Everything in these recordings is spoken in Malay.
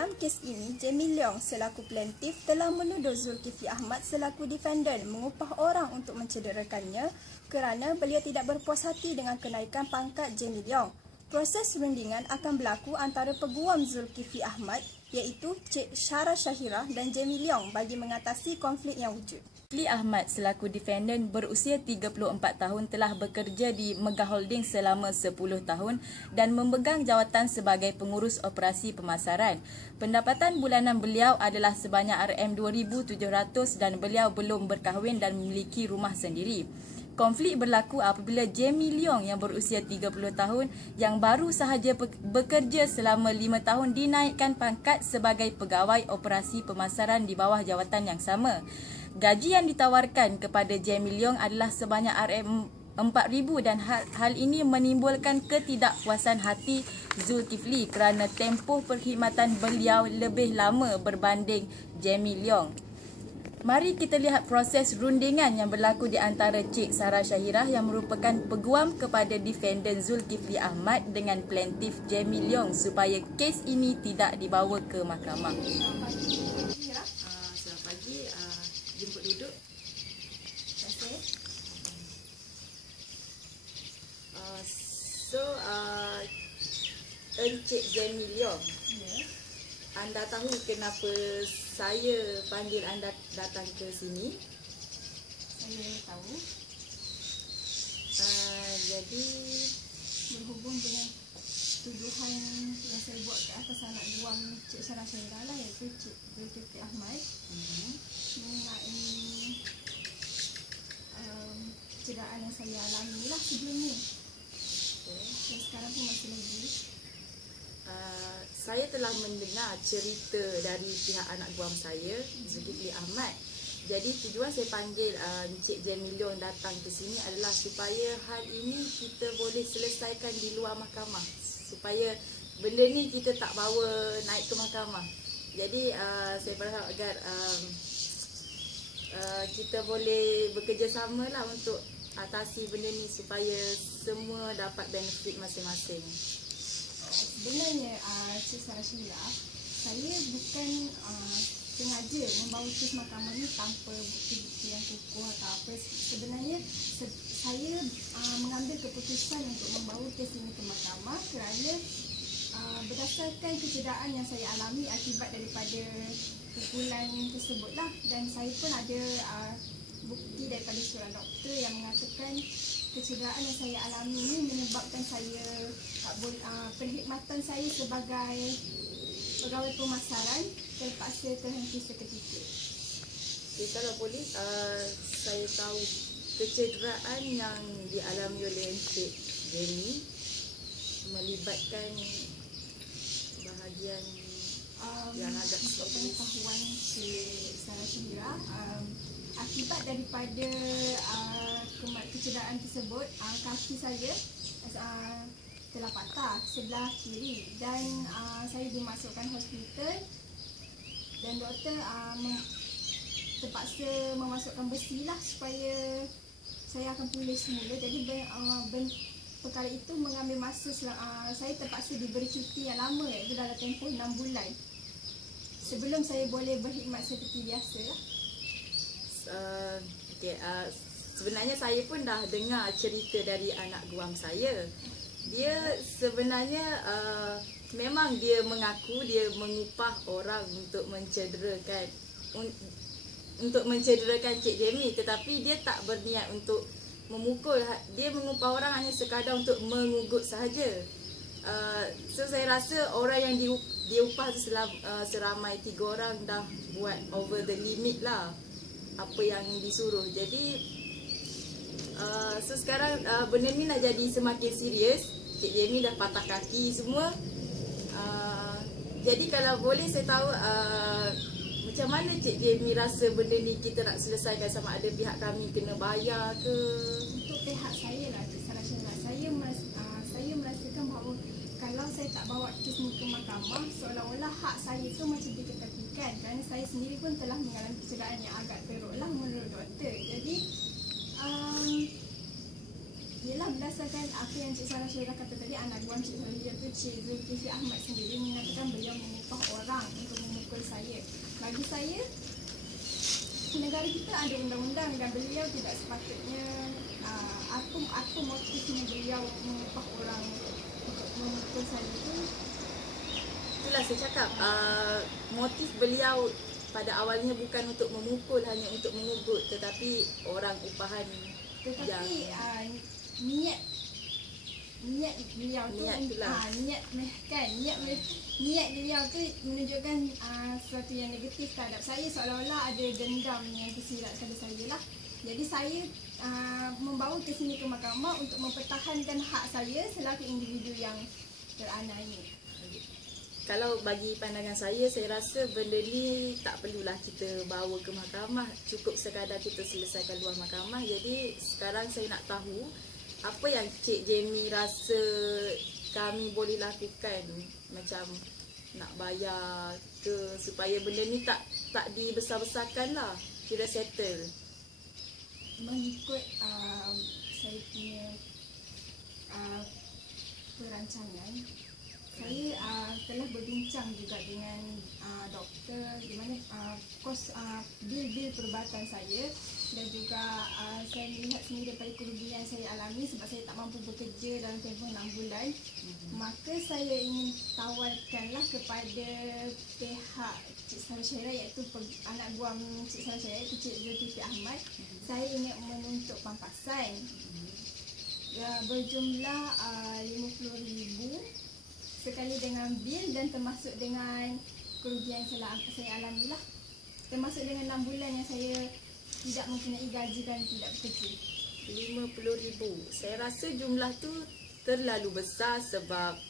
Dalam kes ini, Jamie Leong selaku plaintiff telah menuduh Zulkifli Ahmad selaku defendant mengupah orang untuk mencederakannya kerana beliau tidak berpuas hati dengan kenaikan pangkat Jamie Leong. Proses rundingan akan berlaku antara peguam Zulkifli Ahmad iaitu Cik Syara Syahirah dan Jamie Leong bagi mengatasi konflik yang wujud. Zulkifli Ahmad selaku defendant berusia 34 tahun telah bekerja di Mega Holding selama 10 tahun dan memegang jawatan sebagai pengurus operasi pemasaran. Pendapatan bulanan beliau adalah sebanyak RM2,700 dan beliau belum berkahwin dan memiliki rumah sendiri. Konflik berlaku apabila Jamie Leong yang berusia 30 tahun yang baru sahaja bekerja selama 5 tahun dinaikkan pangkat sebagai pegawai operasi pemasaran di bawah jawatan yang sama. Gaji yang ditawarkan kepada Jamie Leong adalah sebanyak RM4,000 dan hal ini menimbulkan ketidakpuasan hati Zulkifli kerana tempoh perkhidmatan beliau lebih lama berbanding Jamie Leong. Mari kita lihat proses rundingan yang berlaku di antara Cik Syara Syahirah yang merupakan peguam kepada defendant Zulkifli Ahmad dengan plaintiff Jamie Leong supaya kes ini tidak dibawa ke mahkamah. Selamat pagi, jemput duduk. Encik Jamie Leong, anda tahu kenapa saya panggil anda datang ke sini? Saya tahu Jadi berhubung dengan tuduhan yang saya buat ke atas anak guam Cik Syara Syahirah lah, iaitu Cik Zulkifli Ahmad mengenai cederaan yang saya alami lah sebelum ni. Dan sekarang pun masih lagi. saya telah mendengar cerita dari pihak anak guam saya, Zulkifli Ahmad. Jadi tujuan saya panggil Encik Jamie Leong datang ke sini adalah supaya hal ini kita boleh selesaikan di luar mahkamah. Supaya benda ni kita tak bawa naik ke mahkamah. Jadi saya berharap agar kita boleh bekerjasama lah untuk atasi benda ni supaya semua dapat benefit masing-masing. Sebenarnya Cik Syara Syahirah, saya bukan sengaja membawa kes mahkamah ni tanpa bukti-bukti yang kukuh atau apa. Sebenarnya saya mengambil keputusan untuk membawa kes ini ke mahkamah kerana berdasarkan kecederaan yang saya alami akibat daripada pukulan tersebut lah, dan saya pun ada bukti daripada seorang doktor yang mengatakan kecederaan yang saya alami ini menyebabkan saya perkhidmatan saya sebagai pegawai pemasaran terpaksa terhenti seketika. Okay, kalau boleh saya tahu kecederaan yang dialami oleh Encik Jamie melibatkan bahagian yang agak pengetahuan Cik Syara Syahirah, akibat daripada kecederaan tersebut, kaki saya telah patah sebelah kiri dan saya dimasukkan hospital dan doktor terpaksa memasukkan besi lah supaya saya akan pulih semula. Jadi perkara itu mengambil masa, saya terpaksa diberi cuti yang lama, iaitu dalam tempoh 6 bulan sebelum saya boleh berkhidmat seperti biasa. Sebenarnya saya pun dah dengar cerita dari anak guam saya. Dia sebenarnya memang dia mengaku dia mengupah orang untuk mencederakan Cik Jamie, tetapi dia tak berniat untuk memukul. Dia mengupah orang hanya sekadar untuk mengugut sahaja. So saya rasa orang yang diupah tu seramai 3 orang dah buat over the limit lah apa yang disuruh. Jadi so sekarang benda ni nak jadi semakin serius. Cik Jamie dah patah kaki semua. Jadi kalau boleh saya tahu macam mana Cik Jamie rasa benda ni kita nak selesaikan, sama ada pihak kami kena bayar ke? Untuk pihak saya lah Cik Syara Syahirah, saya merasakan bahawa kalau saya tak bawa kes ni ke mahkamah, seolah-olah hak saya tu macam diketepikan kerana saya sendiri pun telah mengalami kecederaan yang agak teruk lah menurut doktor. Jadi yelah, berdasarkan apa yang Cik Sarah Syirah kata tadi, anak buah Cik Sarah Syirah tu Cik Zulkifli Ahmad sendiri mengatakan beliau mengupah orang untuk memukul saya. Bagi saya, negara kita ada undang-undang dan beliau tidak sepatutnya apa motifnya beliau mengupah orang untuk memukul saya tu. Itulah saya cakap, motif beliau pada awalnya bukan untuk memukul, hanya untuk mengugut, tetapi orang upahan Tetapi niat beliau tu niat beliau tu menunjukkan sesuatu yang negatif terhadap saya, seolah-olah ada dendam yang tersirat pada saya lah. Jadi saya membawa ke sini ke mahkamah untuk mempertahankan hak saya selaku individu yang teraniaya. Kalau bagi pandangan saya rasa benda ni tak perlulah kita bawa ke mahkamah. Cukup sekadar kita selesaikan luar mahkamah. Jadi sekarang saya nak tahu apa yang Cik Jamie rasa kami boleh lakukan. Macam nak bayar ke supaya benda ni tak dibesar-besarkan lah. Kira settle. Mengikut saya punya perancangan, saya telah berbincang juga dengan doktor di mana kos bil-bil perubatan saya, dan juga saya melihat sendiri daripada kerugian saya alami sebab saya tak mampu bekerja dalam tempoh 6 bulan. Maka saya ingin tawarkanlah kepada pihak Cik Sarah Syirah, iaitu anak buah Cik Sarah Syirah, iaitu Cik Zulkifli Ahmad. Saya ingin menuntut pampasan berjumlah 50,000 sekali dengan bil dan termasuk dengan kerugian saya alami lah, termasuk dengan 6 bulan yang saya tidak mempunyai gaji dan tidak bekerja. 50,000. Saya rasa jumlah tu terlalu besar sebab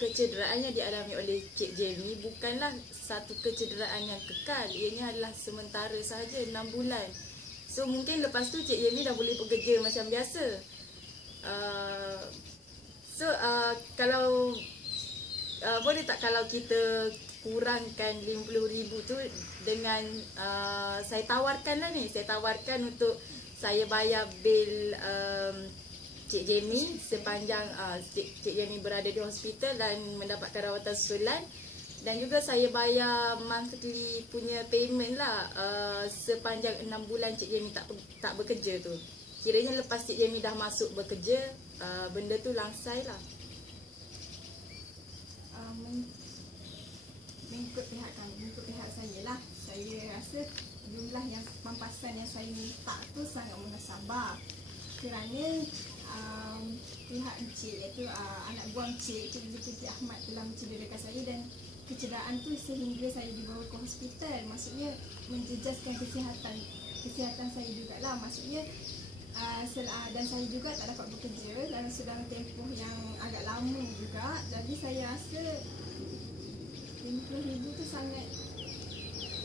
kecederaan yang dialami oleh Cik Jamie bukanlah satu kecederaan yang kekal. Ianya adalah sementara sahaja, 6 bulan. So mungkin lepas tu Cik Jamie dah boleh bekerja macam biasa. Kalau boleh tak kalau kita kurangkan 50,000 tu dengan saya tawarkan untuk saya bayar bil Cik Jamie sepanjang Cik Jamie berada di hospital dan mendapatkan rawatan susulan, dan juga saya bayar monthly punya payment lah sepanjang 6 bulan Cik Jamie tak bekerja tu. Kiranya lepas Cik Jamie dah masuk bekerja, benda tu langsai lah. Mengikut pihak saya lah, saya rasa jumlah yang pampasan yang saya minta tu sangat munasabah, kerana pihak Encik, iaitu anak buah Encik Zulkifli Ahmad telah mencederakan saya, dan kecederaan tu sehingga saya dibawa ke hospital. Maksudnya menjejaskan kesihatan saya jugalah. Maksudnya dan saya juga tak dapat bekerja dalam tempoh yang agak lama juga. Jadi saya rasa 50,000 tu sangat.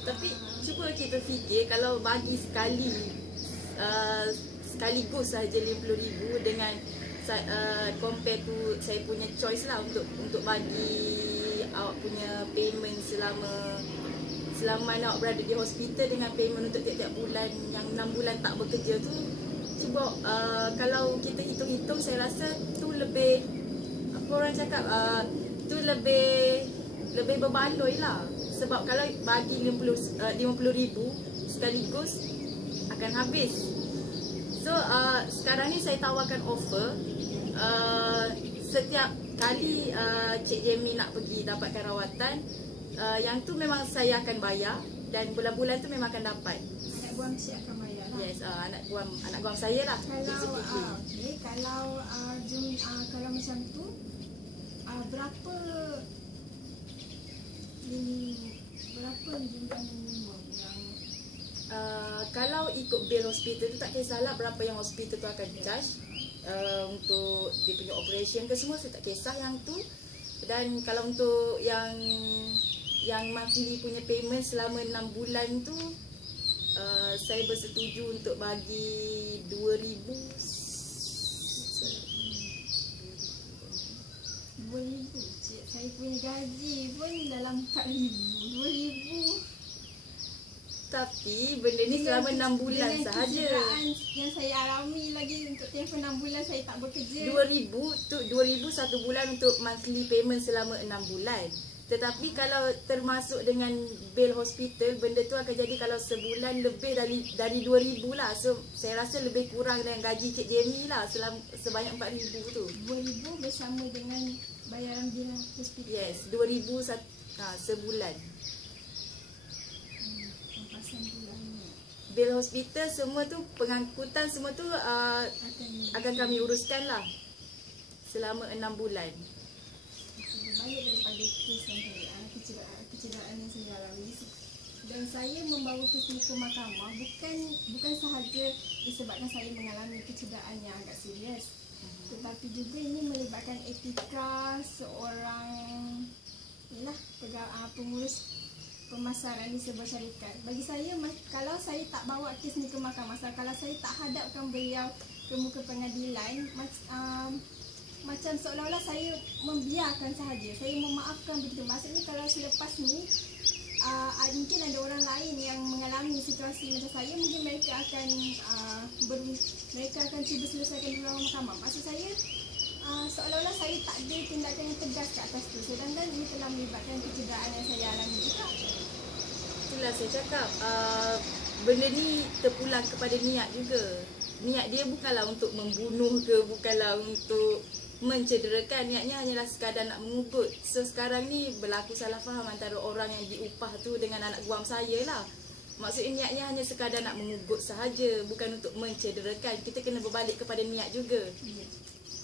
Tapi cuba kita fikir, kalau bagi sekaligus sahaja 50,000 dengan compare tu saya punya choice lah untuk bagi awak punya payment selama mana awak berada di hospital dengan payment untuk tiap-tiap bulan yang 6 bulan tak bekerja tu. Cuba kalau kita hitung-hitung, saya rasa tu lebih, apa orang cakap, tu lebih berbaloi lah. Sebab kalau bagi 50,000 sekaligus akan habis. So sekarang ni saya tawarkan offer, setiap kali Cik Jamie nak pergi dapatkan rawatan, yang tu memang saya akan bayar, dan bulan-bulan tu memang akan dapat. Anak buah Encik akan bayar lah. Yes, anak buah saya lah. Kalau macam tu, berapa jumlah minimum yang kalau ikut bil hospital tu tak kisahlah berapa yang hospital tu akan charge untuk dia punya operation ke semua, saya tak kisah yang tu. Dan kalau untuk yang monthly punya payment selama 6 bulan tu, saya bersetuju untuk bagi 2,000. 2,000 cik, saya punya gaji pun dalam 4,000. 2,000 Tapi benda ni selama 6 bulan dengan sahaja. kecederaan yang saya alami lagi untuk tempoh 6 bulan saya tak bekerja. 2,000 1 bulan untuk monthly payment selama 6 bulan. Tetapi kalau termasuk dengan bil hospital, benda tu akan jadi kalau sebulan lebih dari 2,000 lah. So saya rasa lebih kurang dengan gaji Cik Jamie lah sebanyak 4,000 tu. 2,000 bersama dengan bayaran bil hospital. Yes, 2,000 sebulan. Pampasan bulannya Bil hospital semua tu, pengangkutan semua tu akan kami uruskan lah selama 6 bulan. lebih baik daripada kes yang kecederaan yang saya alami. Dan saya membawa kes ini ke mahkamah bukan sahaja disebabkan saya mengalami kecederaan yang agak serius, tetapi juga ini melibatkan etika seorang pengurus pemasaran di sebuah syarikat. Bagi saya, kalau saya tak bawa kes ni ke mahkamah, kalau saya tak hadapkan beliau ke muka pengadilan, macam seolah-olah saya membiarkan sahaja, saya memaafkan begitu. Maksudnya kalau selepas ni mungkin ada orang lain yang mengalami situasi macam saya, mungkin mereka akan cuba selesaikan di dalam mahkamah. Maksud saya seolah-olah saya tak ada tindakan yang tegas ke atas tu, sedangkan ini telah melibatkan kecederaan yang saya alami juga. Itulah saya cakap, benda ni terpulang kepada niat juga. Niat dia bukanlah untuk membunuh ke, bukanlah untuk mencederakan, niatnya hanyalah sekadar nak mengugut. So sekarang ni berlaku salah faham antara orang yang diupah tu dengan anak guam saya lah. Maksudnya niatnya hanya sekadar nak mengugut sahaja, bukan untuk mencederakan. Kita kena berbalik kepada niat juga. Ya.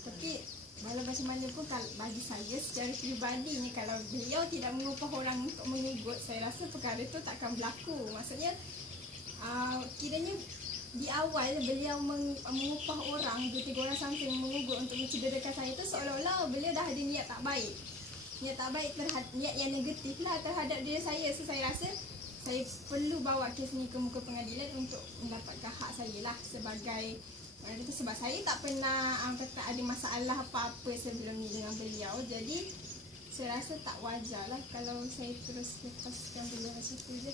Tapi walau macam mana pun, bagi saya secara peribadi ni, kalau beliau tidak mengupah orang untuk mengugut, saya rasa perkara tu takkan berlaku. Maksudnya kiranya di awal beliau mengupah orang, 2-3 orang sampai mengugut untuk mencederakan saya tu, seolah-olah beliau dah ada niat tak baik. Niat tak baik, niat yang negatif lah terhadap diri saya. So saya rasa saya perlu bawa kes ni ke muka pengadilan untuk mendapatkan hak saya lah sebagai sebab saya tak pernah kata ada masalah apa-apa sebelum ni dengan beliau. Jadi saya rasa tak wajar lah kalau saya terus lepaskan beliau macam tu je.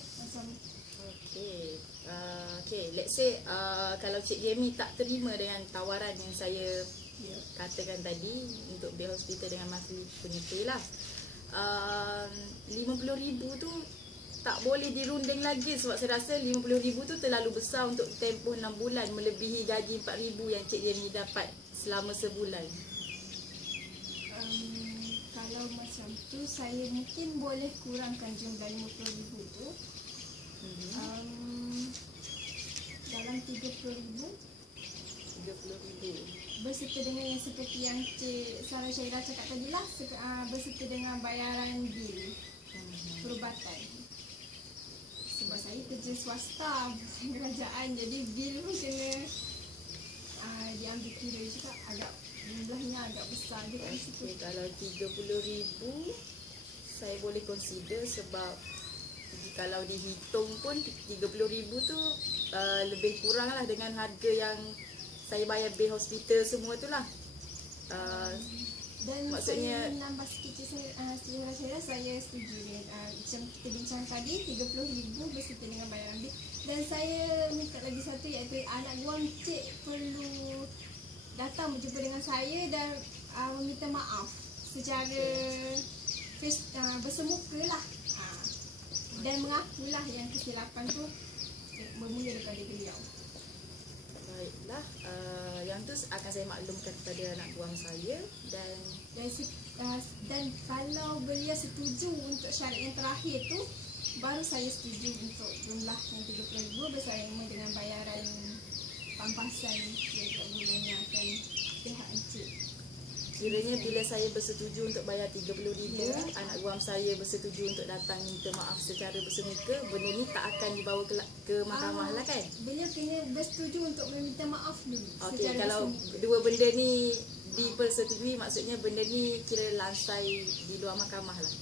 Okay, let's say kalau Cik Jamie tak terima dengan tawaran yang saya katakan tadi untuk bil hospital dengan monthly penyertai lah, 50,000 tu tak boleh dirunding lagi, sebab saya rasa 50,000 tu terlalu besar untuk tempoh 6 bulan, melebihi gaji 4,000 yang Cik Jamie dapat selama sebulan. Kalau macam tu, saya mungkin boleh kurangkan jumlah 50,000 tu dalam 30,000 berserta dengan yang seperti yang Cik Sarah Syairah cakap tadi lah, berserta dengan bayaran bil perubatan. Sebab saya kerja swasta, bukan kerajaan, jadi bil pun kena diambil kira juga. Agak jumlahnya agak besar je kat situ. Okay, kalau 30,000 saya boleh consider, sebab kalau dihitung pun 30,000 tu lebih kurang lah dengan harga yang saya bayar bil hospital semua tu lah. Dan maksudnya, saya nambah sikit saya setuju dengan macam kita bincang tadi, 30,000 berserta dengan bayaran bil. Dan saya minta lagi satu, iaitu anak guam Cik perlu datang berjumpa dengan saya dan meminta maaf secara bersemuka lah, dan mengakulah yang kesilapan tu bermula daripada beliau. Baiklah, yang tu akan saya maklumkan kepada anak buang saya. Dan kalau beliau setuju untuk syarat yang terakhir tu, baru saya setuju untuk jumlah yang 30,000 bersama dengan bayaran pampasan setiap bulan yang akan pihak Encik. Kiranya bila saya bersetuju untuk bayar 30,000, anak guam saya bersetuju untuk datang minta maaf secara bersemuka, benda ni tak akan dibawa ke mahkamah lah kan? Beliau kena bersetuju untuk meminta maaf dulu. Okey, kalau dua benda ni dipersetujui, maksudnya benda ni kira lansai di luar mahkamah lah.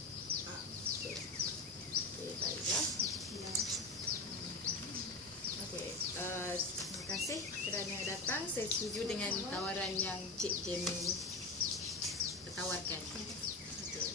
Okey, baiklah. Okey, terima kasih kerana datang. Saya setuju dengan tawaran yang Cik Jamie tawarkan. Okay.